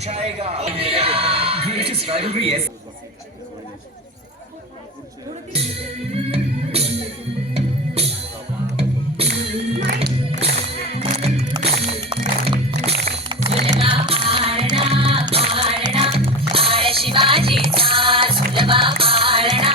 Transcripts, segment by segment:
जाएगा। Greatest rivalry है शिवाजीचा सुलभा पाळणा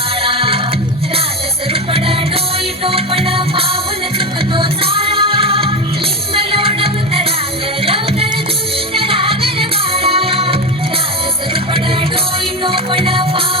Bye.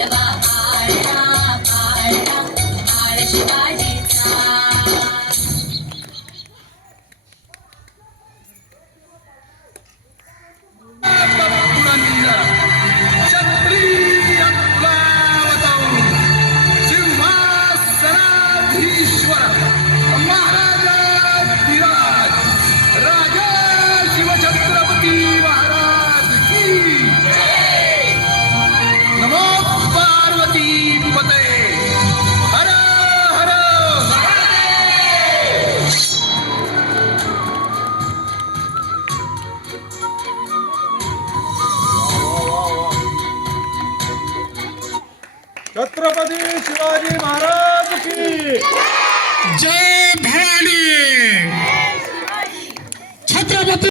छत्रपती शिवाजी महाराज की जय भवानी! छत्रपती